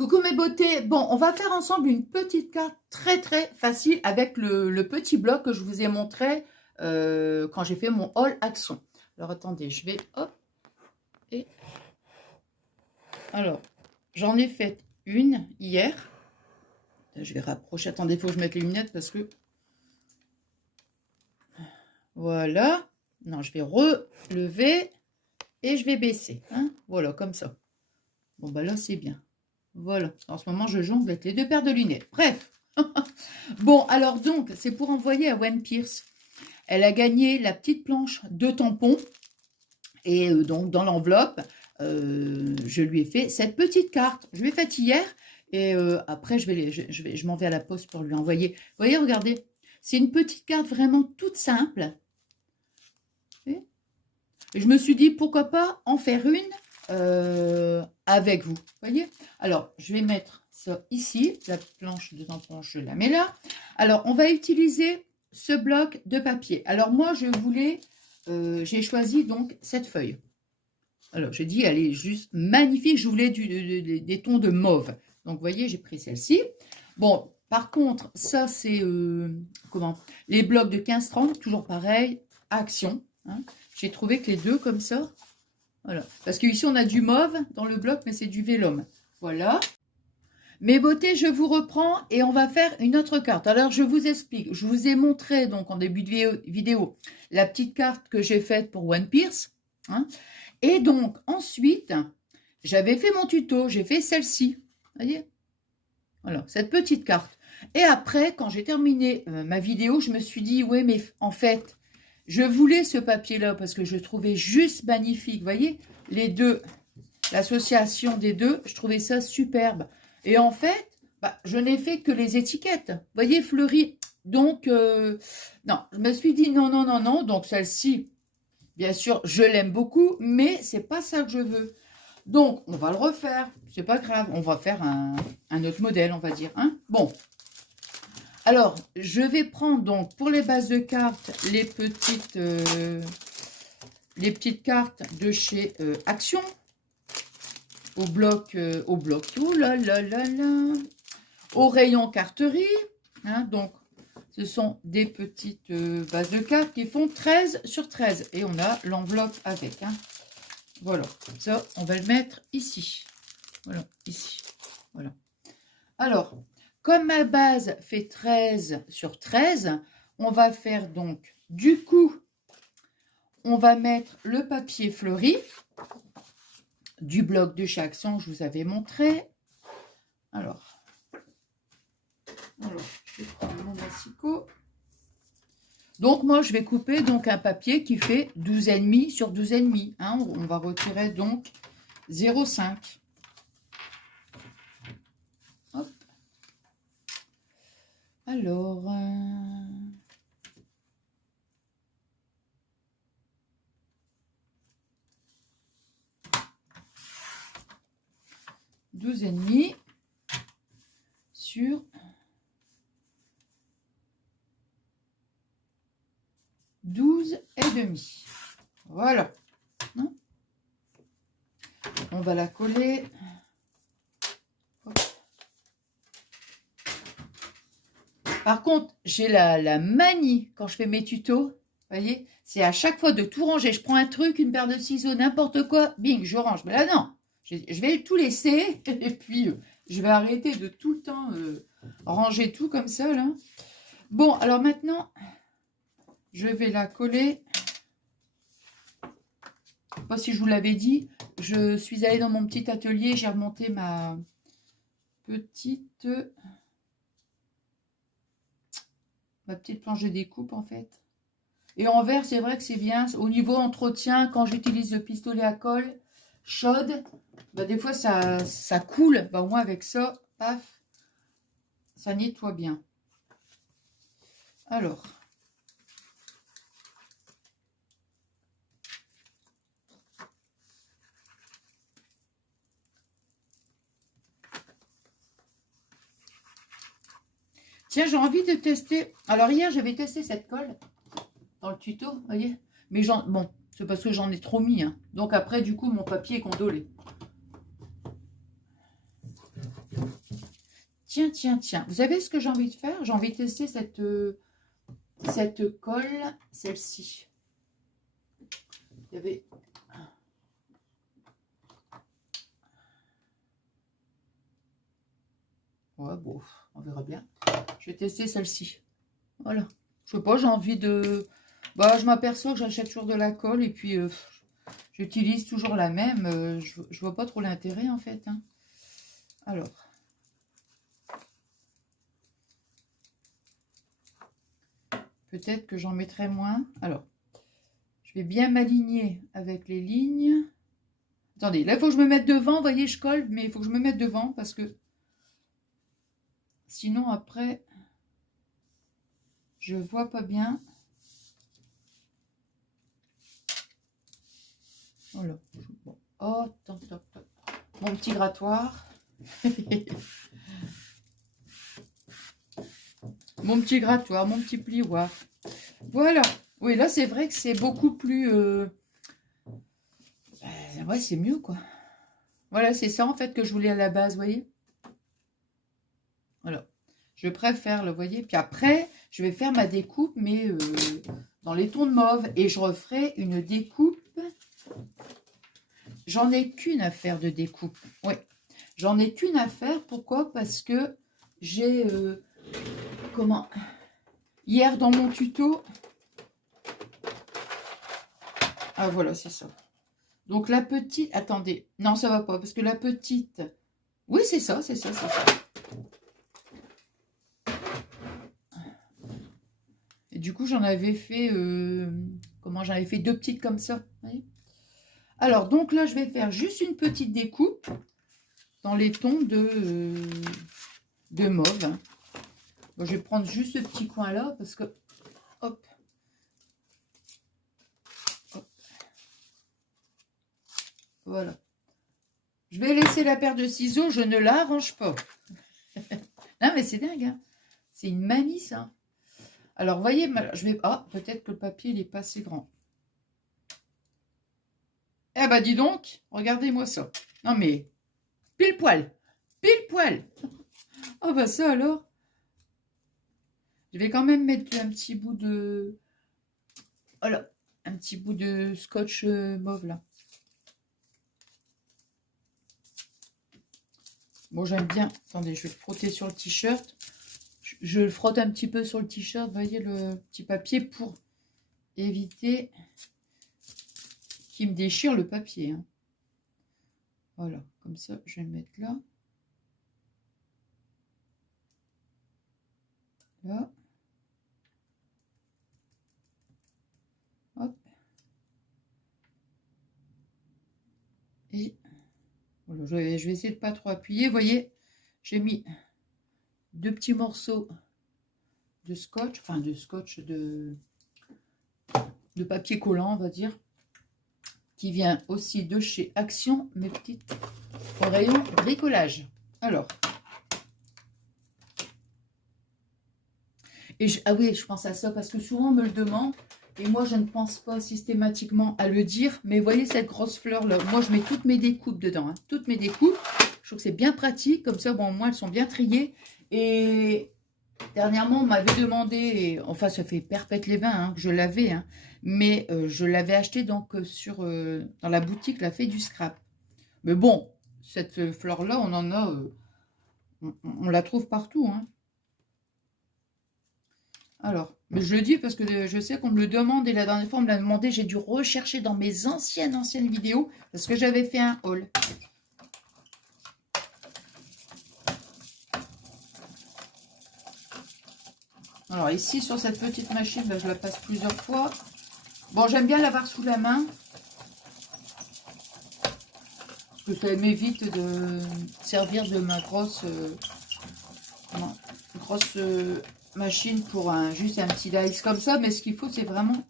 Coucou mes beautés, bon on va faire ensemble une petite carte très facile avec le petit bloc que je vous ai montré quand j'ai fait mon haul action. Alors attendez, je vais hop et alors j'en ai fait une hier. Je vais rapprocher, attendez, il faut que je mette les lunettes parce que voilà, non je vais relever et je vais baisser, hein, voilà comme ça. Bon bah là c'est bien. Voilà, en ce moment je jongle avec les deux paires de lunettes. Bref. Bon, alors donc, c'est pour envoyer à Wen Pierce. Elle a gagné la petite planche de tampons. Et donc, dans l'enveloppe, je lui ai fait cette petite carte. Je l'ai faite hier. Et après, je m'en vais à la poste pour lui envoyer. Vous voyez, regardez. C'est une petite carte vraiment toute simple. Et je me suis dit, pourquoi pas en faire une avec vous. Vous voyez? Alors, je vais mettre ça ici. La planche de tampons, je la mets là. Alors, on va utiliser ce bloc de papier. Alors, moi, je voulais... j'ai choisi donc cette feuille. Alors, j'ai dit, elle est juste magnifique. Je voulais des tons de mauve. Donc, vous voyez, j'ai pris celle-ci. Bon, par contre, ça, c'est... comment? Les blocs de 15-30, toujours pareil. Action. Hein. J'ai trouvé que les deux, comme ça... Voilà. Parce qu'ici, on a du mauve dans le bloc, mais c'est du vélum. Voilà. Mes beautés, je vous reprends et on va faire une autre carte. Alors, je vous explique. Je vous ai montré, donc, en début de vidéo, la petite carte que j'ai faite pour Wen Pierce. Hein. Et donc, ensuite, j'avais fait mon tuto. J'ai fait celle-ci. Vous voyez? Voilà, cette petite carte. Et après, quand j'ai terminé ma vidéo, je me suis dit, oui, mais en fait... Je voulais ce papier-là parce que je le trouvais juste magnifique. Vous voyez, les deux, l'association des deux, je trouvais ça superbe. Et en fait, bah, je n'ai fait que les étiquettes. Vous voyez, fleuries. Donc, non, je me suis dit non. Donc, celle-ci, bien sûr, je l'aime beaucoup, mais c'est pas ça que je veux. Donc, on va le refaire. C'est pas grave. On va faire un autre modèle, on va dire. Hein. Bon. Alors, je vais prendre donc pour les bases de cartes les petites cartes de chez Action au bloc, oh là là là là, au rayon carterie. Hein, donc, ce sont des petites bases de cartes qui font 13 sur 13 et on a l'enveloppe avec. Hein. Voilà, ça, on va le mettre ici. Voilà, ici. Voilà. Alors. Comme ma base fait 13 sur 13, on va faire donc, du coup, on va mettre le papier fleuri du bloc de chez Action que je vous avais montré. Alors je vais prendre mon massicot. Donc, moi, je vais couper donc un papier qui fait 12,5 sur 12,5. Hein, on va retirer donc 0,5. Alors, 12,5 sur 12,5. Voilà. Hein, on va la coller. Hop. Par contre, j'ai la manie quand je fais mes tutos, vous voyez, c'est à chaque fois de tout ranger. Je prends un truc, une paire de ciseaux, n'importe quoi, bing, je range. Mais là, non, je vais tout laisser et puis je vais arrêter de tout le temps ranger tout comme ça, là. Bon, alors maintenant, je vais la coller. Je ne sais pas si je vous l'avais dit, je suis allée dans mon petit atelier, j'ai remonté ma petite planche de découpe en fait. Et en vert, c'est vrai que c'est bien. Au niveau entretien, quand j'utilise le pistolet à colle chaude, bah, des fois ça coule. Bah, au moins avec ça, paf, ça nettoie bien. Alors. Tiens, j'ai envie de tester. Alors hier, j'avais testé cette colle dans le tuto, vous voyez. Mais bon, c'est parce que j'en ai trop mis. Hein. Donc après, du coup, mon papier est condolé. Tiens, tiens, tiens. Vous savez ce que j'ai envie de faire? J'ai envie de tester cette colle, celle-ci. Il y avait... Ouais, bon, on verra bien. Je vais tester celle-ci. Voilà. Je sais pas, j'ai envie de... Bah, je m'aperçois que j'achète toujours de la colle et puis j'utilise toujours la même. Je vois pas trop l'intérêt en fait. Hein. Alors. Peut-être que j'en mettrai moins. Alors, je vais bien m'aligner avec les lignes. Attendez, là, il faut que je me mette devant. Vous voyez, je colle, mais il faut que je me mette devant parce que sinon, après, je vois pas bien. Voilà. Bon. Oh, top, top, top. Mon petit grattoir. Mon petit grattoir, mon petit plioir. Voilà. Oui, là, c'est vrai que c'est beaucoup plus... ouais, c'est mieux, quoi. Voilà, c'est ça, en fait, que je voulais à la base, vous voyez. Voilà. Je préfère, le voyez. Puis après, je vais faire ma découpe, mais dans les tons de mauve. Et je referai une découpe. J'en ai qu'une à faire de découpe. Oui. J'en ai qu'une à faire. Pourquoi? Parce que j'ai... comment? Hier, dans mon tuto... Ah, voilà, c'est ça. Donc, la petite... Attendez. Non, ça va pas. Parce que la petite... Oui, c'est ça, c'est ça, c'est ça. Et du coup, j'en avais fait... comment? J'en avais fait deux petites comme ça. Vous voyez. Alors, donc là, je vais faire juste une petite découpe dans les tons de mauve. Hein. Bon, je vais prendre juste ce petit coin-là parce que... Hop. Hop. Voilà. Je vais laisser la paire de ciseaux, je ne l'arrange pas. Non, mais c'est dingue. Hein. C'est une manie, ça. Alors, vous voyez, je vais... Ah, peut-être que le papier, il n'est pas assez grand. Eh ben, dis donc, regardez-moi ça. Non, mais... Pile poil. Pile poil. Oh, bah ça, alors. Je vais quand même mettre un petit bout de... Voilà. Un petit bout de scotch mauve, là. Bon, j'aime bien. Attendez, je vais le frotter sur le t-shirt. Je le frotte un petit peu sur le t-shirt, vous voyez, le petit papier, pour éviter qu'il me déchire le papier. Hein. Voilà, comme ça, je vais le mettre là. Là. Hop. Et voilà, je vais essayer de ne pas trop appuyer. Vous voyez, j'ai mis deux petits morceaux de scotch, enfin de scotch, de papier collant, on va dire, qui vient aussi de chez Action, mes petites, au rayon bricolage. Alors, et ah oui, je pense à ça parce que souvent on me le demande et moi je ne pense pas systématiquement à le dire, mais vous voyez cette grosse fleur là, moi je mets toutes mes découpes dedans, hein, toutes mes découpes. Je trouve que c'est bien pratique, comme ça, bon, au moins elles sont bien triées. Et dernièrement, on m'avait demandé, et, enfin, ça fait perpète les vins hein, que je l'avais, hein, mais je l'avais acheté donc dans la boutique La Fée du Scrap. Mais bon, cette fleur-là, on en a, on la trouve partout. Hein. Alors, mais je le dis parce que je sais qu'on me le demande, et la dernière fois, on me l'a demandé, j'ai dû rechercher dans mes anciennes vidéos, parce que j'avais fait un haul. Alors ici, sur cette petite machine, ben, je la passe plusieurs fois. Bon, j'aime bien l'avoir sous la main. Parce que ça m'évite de servir de ma grosse, machine pour juste un petit dice comme ça. Mais ce qu'il faut, c'est vraiment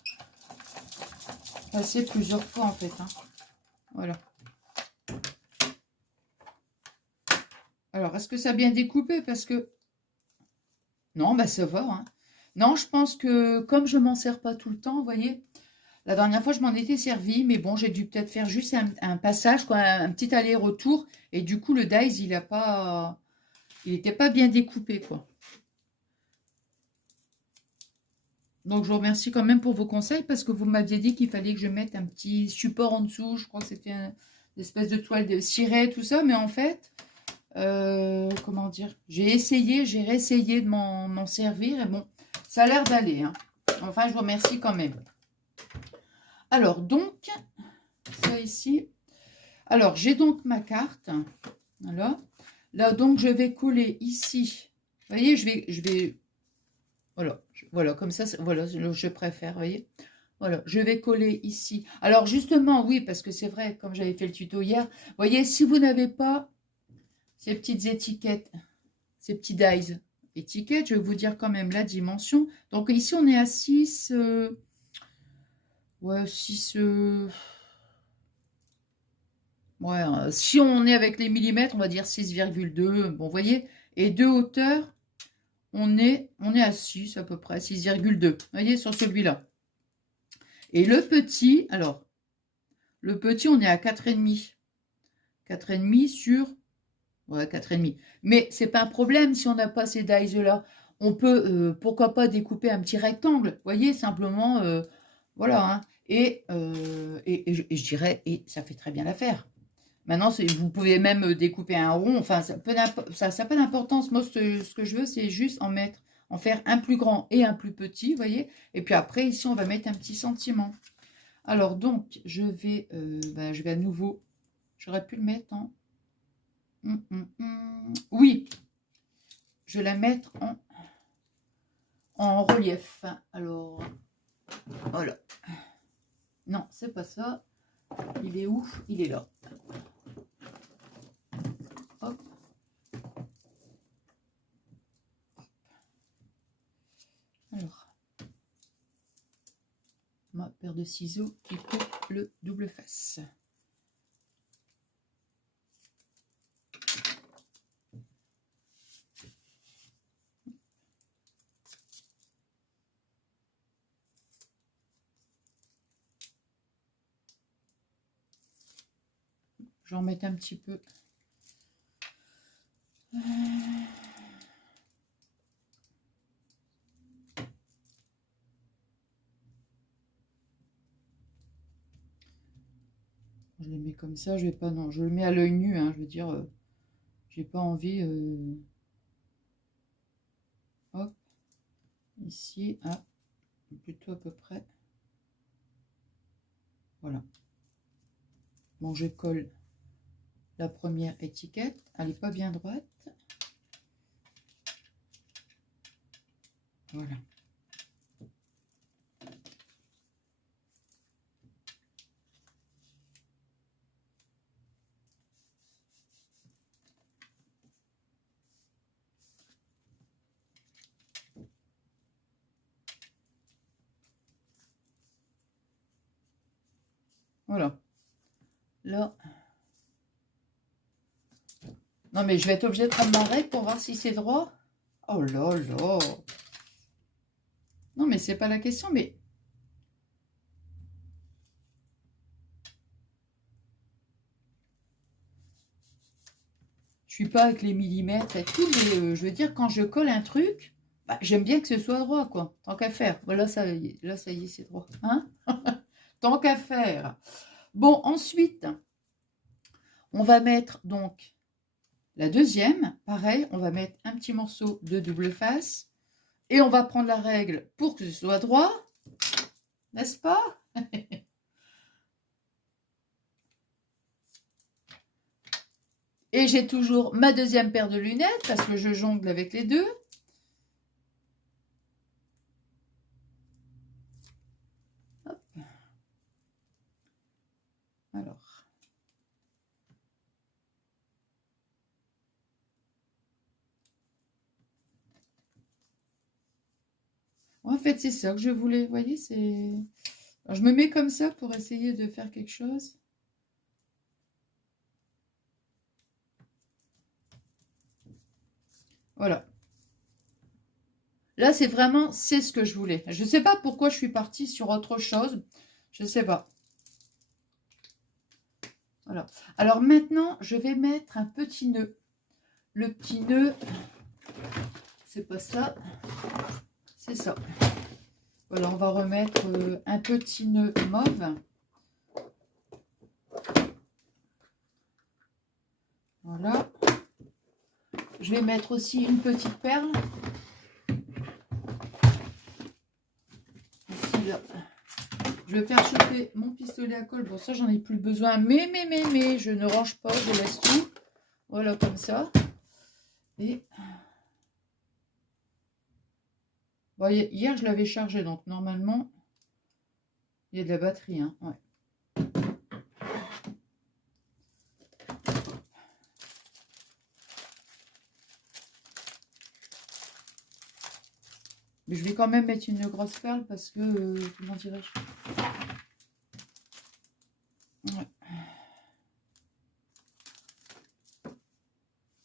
passer plusieurs fois en fait. Hein. Voilà. Alors, est-ce que ça a bien découpé? Parce que... Non, bah ça va. Hein. Non, je pense que comme je m'en sers pas tout le temps, vous voyez, la dernière fois je m'en étais servi, mais bon, j'ai dû peut-être faire juste un passage, quoi, un petit aller-retour, et du coup le dies il a pas, il n'était pas bien découpé, quoi. Donc, je vous remercie quand même pour vos conseils parce que vous m'aviez dit qu'il fallait que je mette un petit support en dessous. Je crois que c'était une espèce de toile de ciré, tout ça. Mais en fait, comment dire, j'ai réessayé de m'en servir. Et bon, ça a l'air d'aller, hein. Enfin, je vous remercie quand même. Alors, donc, ça ici. Alors, j'ai donc ma carte. Voilà. Là, donc, je vais coller ici. Vous voyez, je vais voilà, comme ça, voilà, je préfère, vous voyez. Voilà, je vais coller ici. Alors, justement, oui, parce que c'est vrai, comme j'avais fait le tuto hier, vous voyez, si vous n'avez pas ces petites étiquettes, ces petits dies étiquettes, je vais vous dire quand même la dimension. Donc, ici, on est à 6, ouais, 6, ouais, si on est avec les millimètres, on va dire 6,2, bon, vous voyez, et de hauteur, on est à 6 à peu près, 6,2, vous voyez, sur celui-là. Et le petit, alors, le petit, on est à 4,5. 4,5 sur... Ouais, 4,5. Mais c'est pas un problème si on n'a pas ces dies-là. On peut, pourquoi pas, découper un petit rectangle. Vous voyez, simplement, voilà. Hein. Et je dirais, et ça fait très bien l'affaire. Maintenant, vous pouvez même découper un rond. Enfin, ça n'a pas d'importance. Moi, ce que je veux, c'est juste en faire un plus grand et un plus petit, vous voyez. Et puis après, ici, on va mettre un petit sentiment. Alors, donc, je vais à nouveau... J'aurais pu le mettre en... Oui, je vais la mettre en relief. Alors, voilà. Non, c'est pas ça. Il est où? Il est là. Hop. Alors, ma paire de ciseaux qui coupe le double face. Je vais en mettre un petit peu. Je les mets comme ça, je vais pas, non, je le mets à l'œil nu, hein, je veux dire, j'ai pas envie, hop, ici, plutôt à peu près, voilà. Bon, je colle la première étiquette, elle n'est pas bien droite, voilà. Voilà. Là. Non, mais je vais être obligée de prendre ma règle pour voir si c'est droit. Oh là là. Non, mais c'est pas la question, mais... Je suis pas avec les millimètres et tout, mais je veux dire, quand je colle un truc, bah, j'aime bien que ce soit droit, quoi. Tant qu'à faire. Voilà, là, ça y est, c'est droit. Hein. Tant qu'à faire. Bon, ensuite, on va mettre donc la deuxième. Pareil, on va mettre un petit morceau de double face. Et on va prendre la règle pour que ce soit droit. N'est-ce pas? Et j'ai toujours ma deuxième paire de lunettes parce que je jongle avec les deux. Hop. Alors. En fait, c'est ça que je voulais. Vous voyez, c'est... Je me mets comme ça pour essayer de faire quelque chose. Voilà. Là, c'est vraiment, c'est ce que je voulais. Je ne sais pas pourquoi je suis partie sur autre chose. Je ne sais pas. Voilà. Alors maintenant, je vais mettre un petit nœud. le petit nœud. C'est pas ça, c'est ça. Voilà, on va remettre un petit nœud mauve. Voilà. Je vais mettre aussi une petite perle. Ici, là. Je vais faire chauffer mon pistolet à colle. Bon, ça, j'en ai plus besoin. Mais, je ne range pas, je laisse tout. Voilà, comme ça. Et bon, hier, je l'avais chargé, donc normalement, il y a de la batterie. Hein. Ouais. Mais je vais quand même mettre une grosse perle parce que, comment dirais-je? Ouais,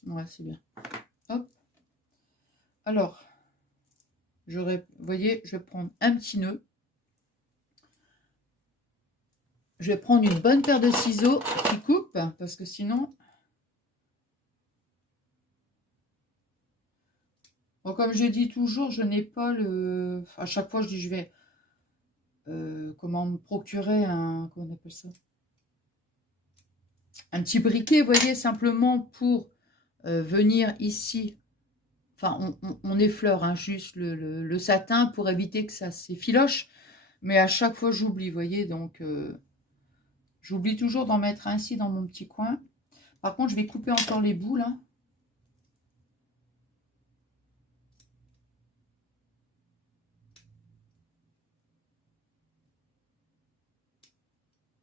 ouais c'est bien. Hop. Alors, vous voyez, je vais prendre un petit nœud. Je vais prendre une bonne paire de ciseaux qui coupent parce que sinon... Bon, comme je dis toujours, je n'ai pas le... À chaque fois, je dis je vais... comment me procurer un... Comment on appelle ça? Un petit briquet, vous voyez, simplement pour venir ici. Enfin, on effleure hein, juste le satin pour éviter que ça s'effiloche. Mais à chaque fois, j'oublie, vous voyez. Donc, j'oublie toujours d'en mettre un ici dans mon petit coin. Par contre, je vais couper encore les bouts, là.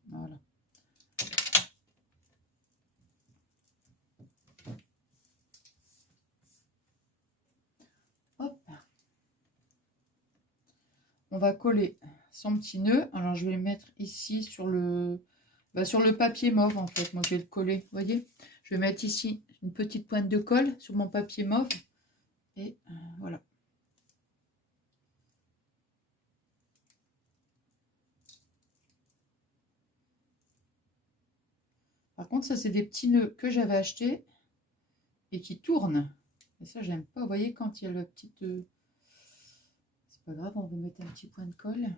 Voilà. Hop. On va coller son petit nœud. Alors, je vais le mettre ici sur le papier mauve, en fait. Moi, je vais le coller, vous voyez. Je vais mettre ici une petite pointe de colle sur mon papier mauve. Et voilà. Par contre, ça, c'est des petits nœuds que j'avais achetés et qui tournent. Et ça, j'aime pas. Vous voyez, quand il y a le petit... C'est pas grave, on va mettre un petit point de colle.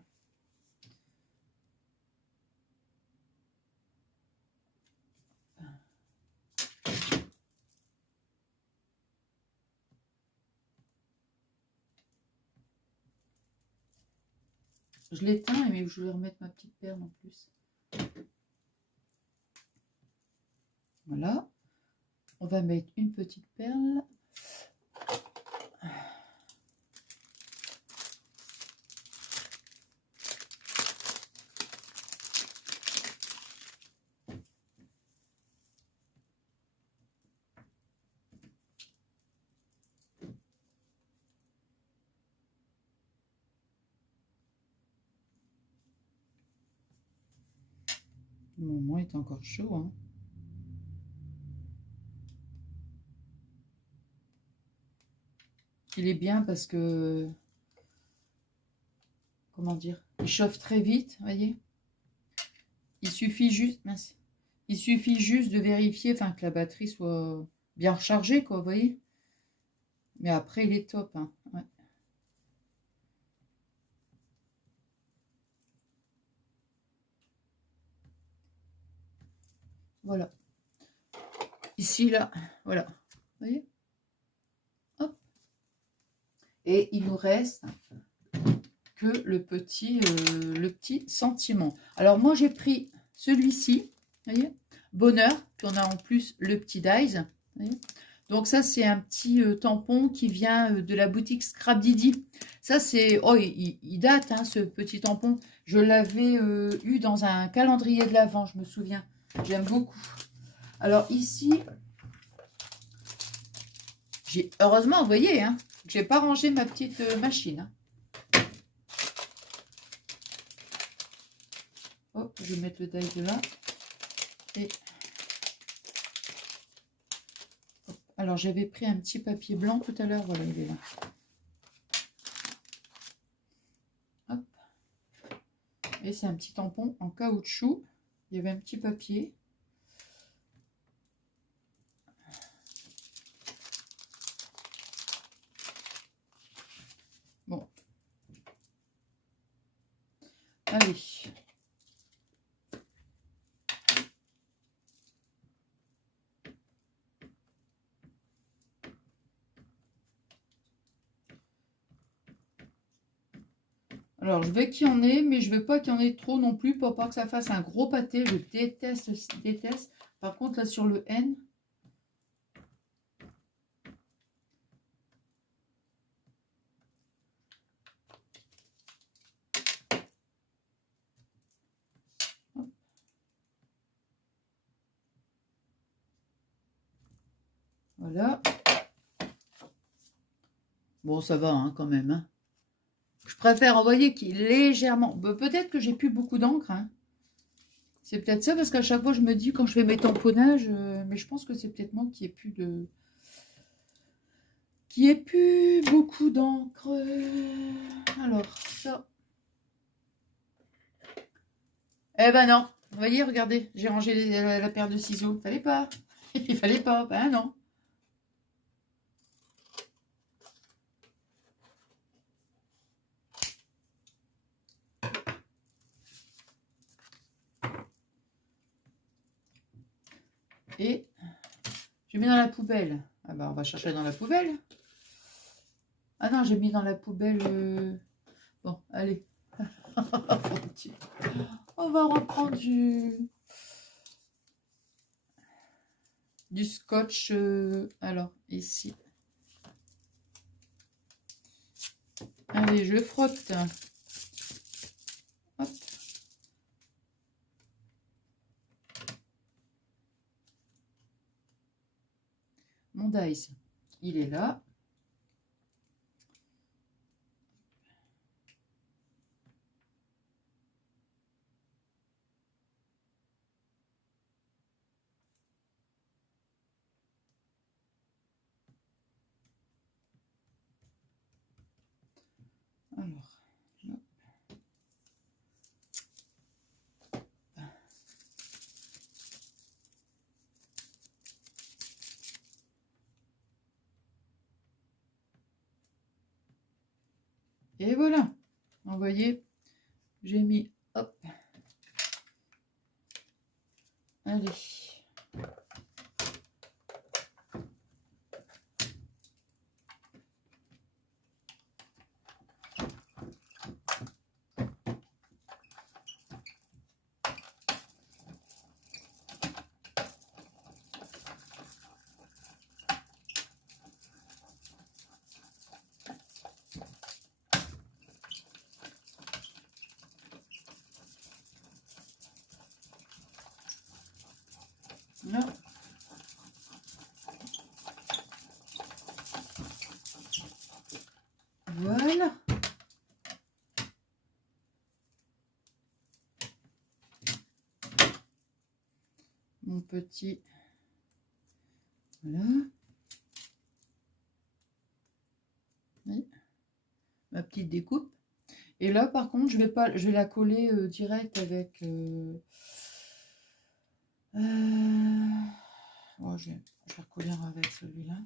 Je l'éteins, mais je vais remettre ma petite perle en plus. Voilà. On va mettre une petite perle. Le moment est encore chaud. Hein. Il est bien parce que... Comment dire? Il chauffe très vite, voyez. Il suffit juste... Mince. Il suffit juste de vérifier enfin, que la batterie soit bien rechargée, quoi, vous voyez. Mais après, il est top. Hein. Ouais. Voilà. Ici, là, voilà. Vous voyez? Hop. Et il nous reste que le petit sentiment. Alors, moi, j'ai pris celui-ci. Vous voyez? Bonheur. Puis on a en plus le petit Dies. Donc, ça, c'est un petit tampon qui vient de la boutique Scrap Didi. Ça, c'est... Oh, il date, hein, ce petit tampon. Je l'avais eu dans un calendrier de l'Avent, je me souviens. J'aime beaucoup. Alors, ici... Heureusement, vous voyez, hein, j'ai pas rangé ma petite machine. Hein. Hop, je vais mettre le die de là. Et... Hop. Alors, j'avais pris un petit papier blanc tout à l'heure. Voilà, il est là. Hop. Et c'est un petit tampon en caoutchouc. Il y avait un petit papier. Allez. Alors, je veux qu'il y en ait, mais je veux pas qu'il y en ait trop non plus pour pas que ça fasse un gros pâté. Je déteste, déteste. Par contre, là, sur le N, voilà. Bon, ça va hein, quand même. Hein. Je préfère envoyer qui légèrement. Peut-être que j'ai plus beaucoup d'encre. Hein. C'est peut-être ça parce qu'à chaque fois je me dis quand je fais mes tamponnages, mais je pense que c'est peut-être moi qui ai plus de. Qui ai plus beaucoup d'encre. Alors, ça. Eh ben non. Vous voyez, regardez, j'ai rangé la paire de ciseaux. Fallait pas. Il fallait pas. Ben non. Et j'ai mis dans la poubelle. Ah bah on va chercher dans la poubelle. Ah non, j'ai mis dans la poubelle. Bon, allez. On va reprendre du scotch. Alors, ici. Allez, je frotte. Hop. Mon dice, il est là. Alors, hop. Et voilà. Vous voyez, j'ai mis, hop. Allez. Là. Voilà. Mon petit. Voilà. Oui. Ma petite découpe. Et là, par contre, je vais la coller direct avec. Oh, je vais recoller avec celui-là.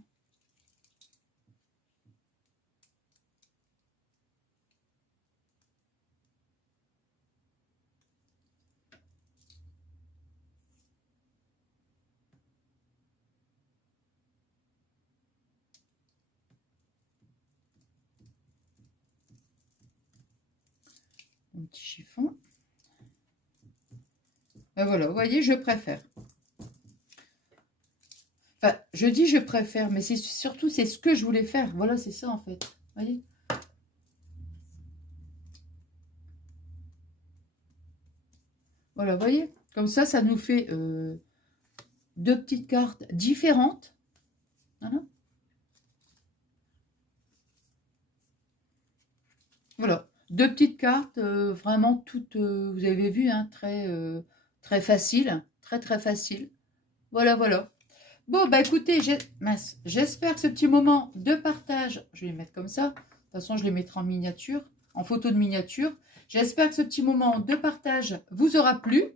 Mon petit chiffon. Ben voilà, vous voyez, je préfère. Enfin, je dis je préfère, mais c'est surtout c'est ce que je voulais faire. Voilà, c'est ça en fait. Vous voyez? Voilà, vous voyez? Comme ça nous fait deux petites cartes différentes. Voilà. Voilà. Deux petites cartes, vraiment toutes, vous avez vu, hein, très facile. Très, très facile. Voilà, voilà. Bon, bah écoutez, j'espère que ce petit moment de partage, je vais les mettre comme ça. De toute façon, je les mettrai en miniature, en photo de miniature. J'espère que ce petit moment de partage vous aura plu.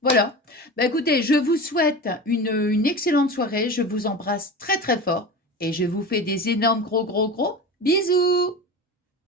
Voilà. Bah écoutez, je vous souhaite une excellente soirée. Je vous embrasse très très fort et je vous fais des énormes gros bisous.